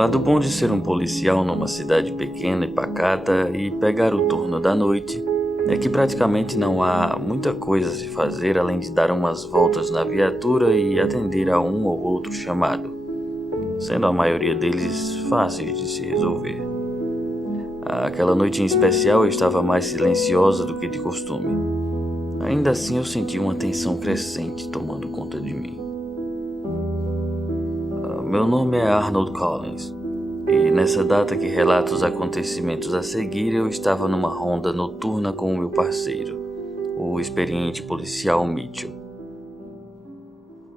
lado bom de ser um policial numa cidade pequena e pacata e pegar o turno da noite é que praticamente não há muita coisa a se fazer além de dar umas voltas na viatura e atender a um ou outro chamado, sendo a maioria deles fáceis de se resolver. Aquela noite em especial eu estava mais silenciosa do que de costume. Ainda assim eu senti uma tensão crescente tomando conta de mim. Meu nome é Arnold Collins, e nessa data que relata os acontecimentos a seguir eu estava numa ronda noturna com o meu parceiro, o experiente policial Mitchell.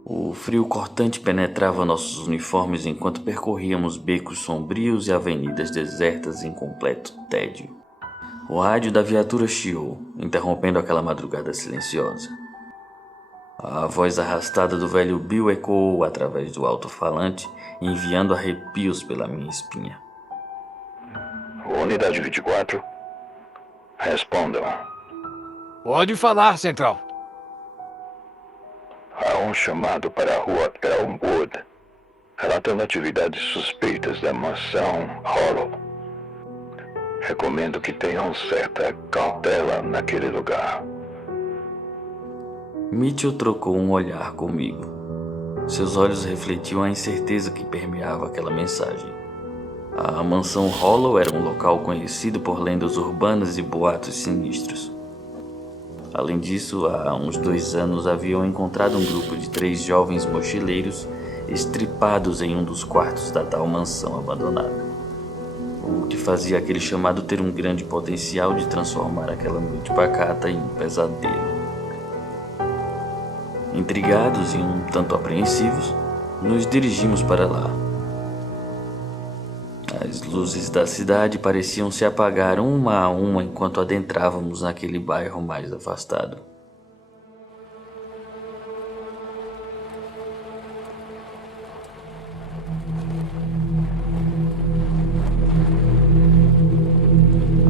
O frio cortante penetrava nossos uniformes enquanto percorríamos becos sombrios e avenidas desertas em completo tédio. O rádio da viatura chiou, interrompendo aquela madrugada silenciosa. A voz arrastada do velho Bill ecoou através do alto-falante, enviando arrepios pela minha espinha. Unidade 24, respondam. Pode falar, Central. Há um chamado para a rua Elmwood, relatando atividades suspeitas da mansão Hollow. Recomendo que tenham certa cautela naquele lugar. Mitchell trocou um olhar comigo. Seus olhos refletiam a incerteza que permeava aquela mensagem. A mansão Hollow era um local conhecido por lendas urbanas e boatos sinistros. Além disso, há uns 2 anos haviam encontrado um grupo de 3 jovens mochileiros estripados em um dos quartos da tal mansão abandonada. O que fazia aquele chamado ter um grande potencial de transformar aquela noite pacata em um pesadelo. Intrigados e um tanto apreensivos, nos dirigimos para lá. As luzes da cidade pareciam se apagar uma a uma enquanto adentrávamos naquele bairro mais afastado.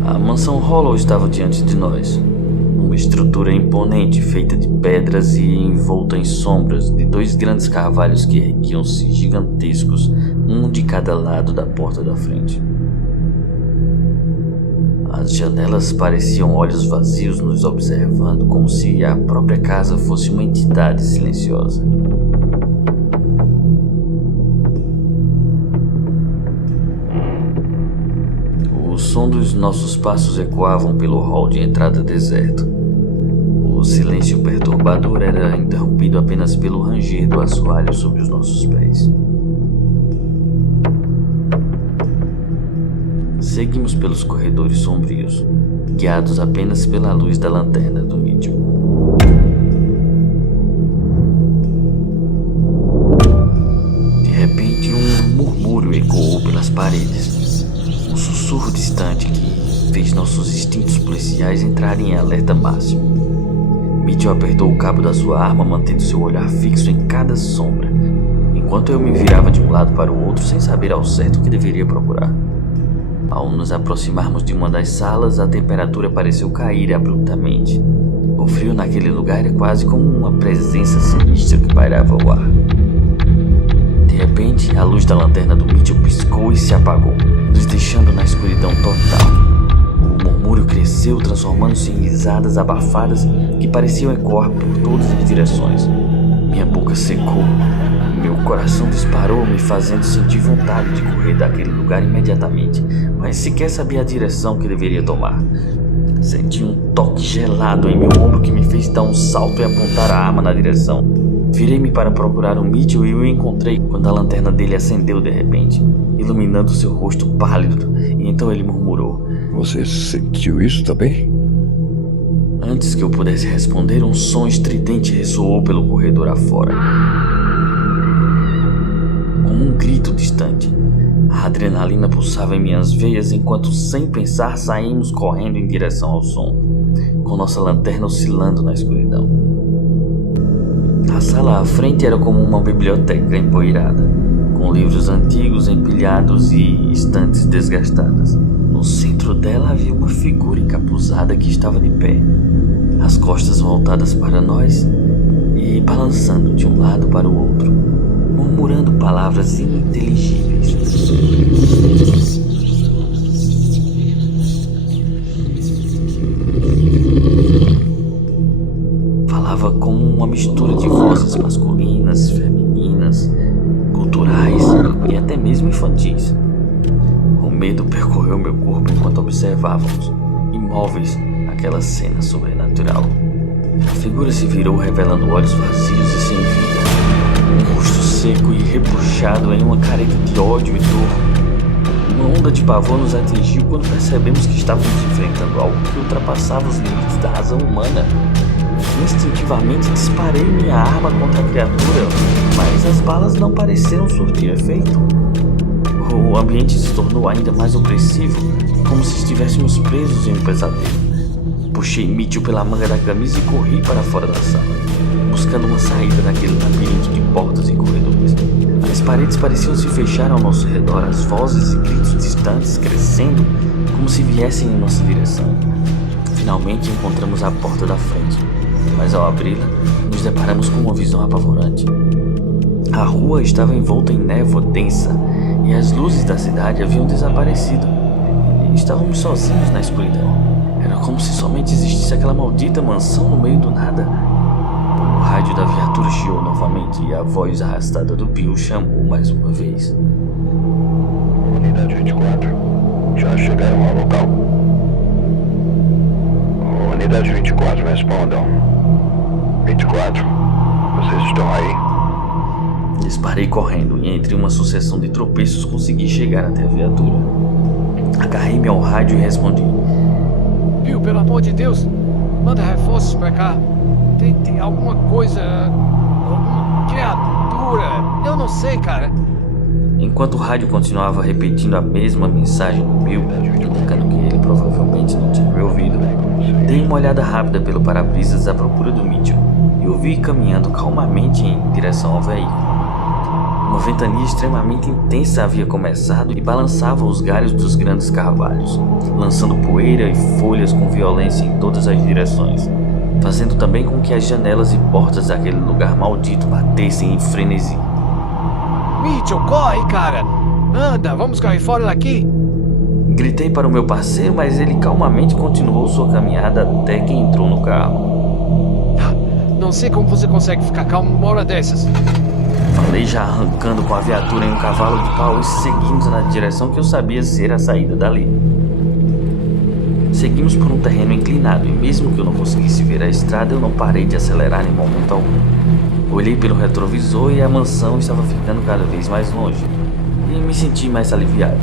A mansão Hollow estava diante de nós. Uma estrutura imponente feita de pedras e envolta em sombras de 2 grandes carvalhos que erguiam-se gigantescos, um de cada lado da porta da frente. As janelas pareciam olhos vazios nos observando, como se a própria casa fosse uma entidade silenciosa. O som dos nossos passos ecoavam pelo hall de entrada deserto. O silêncio perturbador era interrompido apenas pelo ranger do assoalho sob os nossos pés. Seguimos pelos corredores sombrios, guiados apenas pela luz da lanterna do Mitchell. De repente, um murmúrio ecoou pelas paredes. Um sussurro distante que fez nossos instintos policiais entrarem em alerta máximo. Mitchell apertou o cabo da sua arma, mantendo seu olhar fixo em cada sombra, enquanto eu me virava de um lado para o outro sem saber ao certo o que deveria procurar. Ao nos aproximarmos de uma das salas, a temperatura pareceu cair abruptamente. O frio naquele lugar era quase como uma presença sinistra que pairava ao ar. De repente, a luz da lanterna do Mitchell piscou e se apagou, nos deixando na escuridão total. O murmúrio cresceu, transformando-se em risadas abafadas que pareciam ecoar por todas as direções. Minha boca secou, meu coração disparou, me fazendo sentir vontade de correr daquele lugar imediatamente, mas sequer sabia a direção que deveria tomar. Senti um toque gelado em meu ombro que me fez dar um salto e apontar a arma na direção. Virei-me para procurar o Mitchell e o encontrei quando a lanterna dele acendeu de repente, iluminando seu rosto pálido, e então ele murmurou: "Você sentiu isso também?" Antes que eu pudesse responder, um som estridente ressoou pelo corredor afora. Como um grito distante. A adrenalina pulsava em minhas veias enquanto, sem pensar, saímos correndo em direção ao som, com nossa lanterna oscilando na escuridão. A sala à frente era como uma biblioteca empoeirada, com livros antigos empilhados e estantes desgastadas. No centro dela havia uma figura encapuzada que estava de pé, as costas voltadas para nós e balançando de um lado para o outro, murmurando palavras ininteligíveis. Falava com uma mistura de vozes masculinas, femininas, culturais e até mesmo infantis. O medo percorreu meu corpo enquanto observávamos, imóveis, aquela cena sobrenatural. A figura se virou revelando olhos vazios e sem vida, um rosto seco e repuxado em uma careta de ódio e dor. Uma onda de pavor nos atingiu quando percebemos que estávamos enfrentando algo que ultrapassava os limites da razão humana. Instintivamente disparei minha arma contra a criatura, mas as balas não pareceram surtir efeito. O ambiente se tornou ainda mais opressivo, como se estivéssemos presos em um pesadelo. Puxei Mitchell pela manga da camisa e corri para fora da sala, buscando uma saída daquele labirinto de portas e corredores. As paredes pareciam se fechar ao nosso redor, as vozes e gritos distantes crescendo, como se viessem em nossa direção. Finalmente encontramos a porta da frente, mas ao abri-la, nos deparamos com uma visão apavorante. A rua estava envolta em névoa densa e as luzes da cidade haviam desaparecido. Estávamos sozinhos na escuridão. Era como se somente existisse aquela maldita mansão no meio do nada. O rádio da viatura chiou novamente e a voz arrastada do Bill chamou mais uma vez. Unidade 24, já chegaram ao local? Unidade 24, respondam. 24, vocês estão aí? Disparei correndo e entre uma sucessão de tropeços consegui chegar até a viatura. Agarrei-me ao rádio e respondi. Bill, pelo amor de Deus, manda reforços pra cá. Tem alguma coisa, alguma criatura, eu não sei, cara. Enquanto o rádio continuava repetindo a mesma mensagem do Bill, indicando que ele provavelmente não tinha me ouvido, dei uma olhada rápida pelo para-brisas à procura do Mitchell e o vi caminhando calmamente em direção ao veículo. Uma ventania extremamente intensa havia começado e balançava os galhos dos grandes carvalhos, lançando poeira e folhas com violência em todas as direções, fazendo também com que as janelas e portas daquele lugar maldito batessem em frenesi. Mitchell, corre, cara! Anda, vamos correr fora daqui! Gritei para o meu parceiro, mas ele calmamente continuou sua caminhada até que entrou no carro. Não sei como você consegue ficar calmo uma hora dessas. Falei já arrancando com a viatura em um cavalo de pau e seguimos na direção que eu sabia ser a saída dali. Seguimos por um terreno inclinado e mesmo que eu não conseguisse ver a estrada, eu não parei de acelerar em momento algum. Olhei pelo retrovisor e a mansão estava ficando cada vez mais longe e me senti mais aliviado.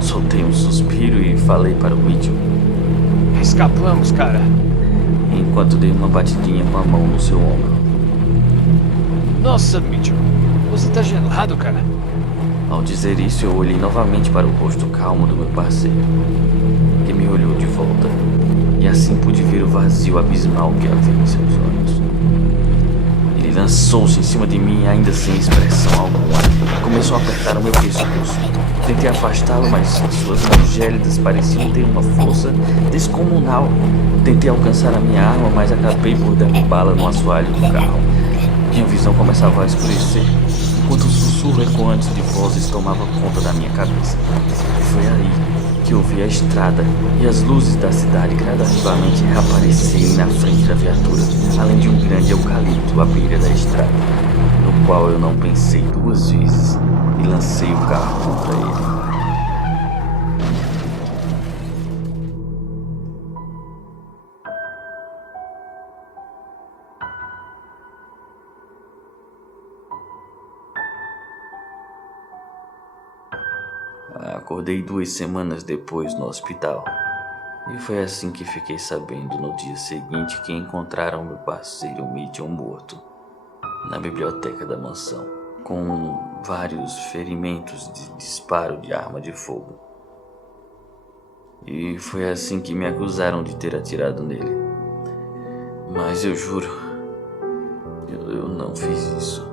Soltei um suspiro e falei para o Mitchell. Escapamos, cara. Enquanto dei uma batidinha com a mão no seu ombro. Nossa, Mitchell, você tá gelado, cara. Ao dizer isso, eu olhei novamente para o rosto calmo do meu parceiro, que me olhou de volta, e assim pude ver o vazio abismal que havia em seus olhos. Ele lançou-se em cima de mim, ainda sem expressão alguma. Começou a apertar o meu pescoço. Tentei afastá-lo, mas suas mãos gélidas pareciam ter uma força descomunal. Tentei alcançar a minha arma, mas acabei por derrubá-la no assoalho do carro. Minha visão começava a escurecer, enquanto um sussurro ecoante de vozes tomava conta da minha cabeça. E foi aí que eu vi a estrada e as luzes da cidade gradativamente reaparecerem na frente da viatura, além de um grande eucalipto à beira da estrada, no qual eu não pensei duas vezes e lancei o carro contra ele. Acordei 2 semanas depois no hospital. E foi assim que fiquei sabendo no dia seguinte que encontraram meu parceiro Mitchell morto na biblioteca da mansão, com vários ferimentos de disparo de arma de fogo. E foi assim que me acusaram de ter atirado nele. Mas eu juro, eu não fiz isso.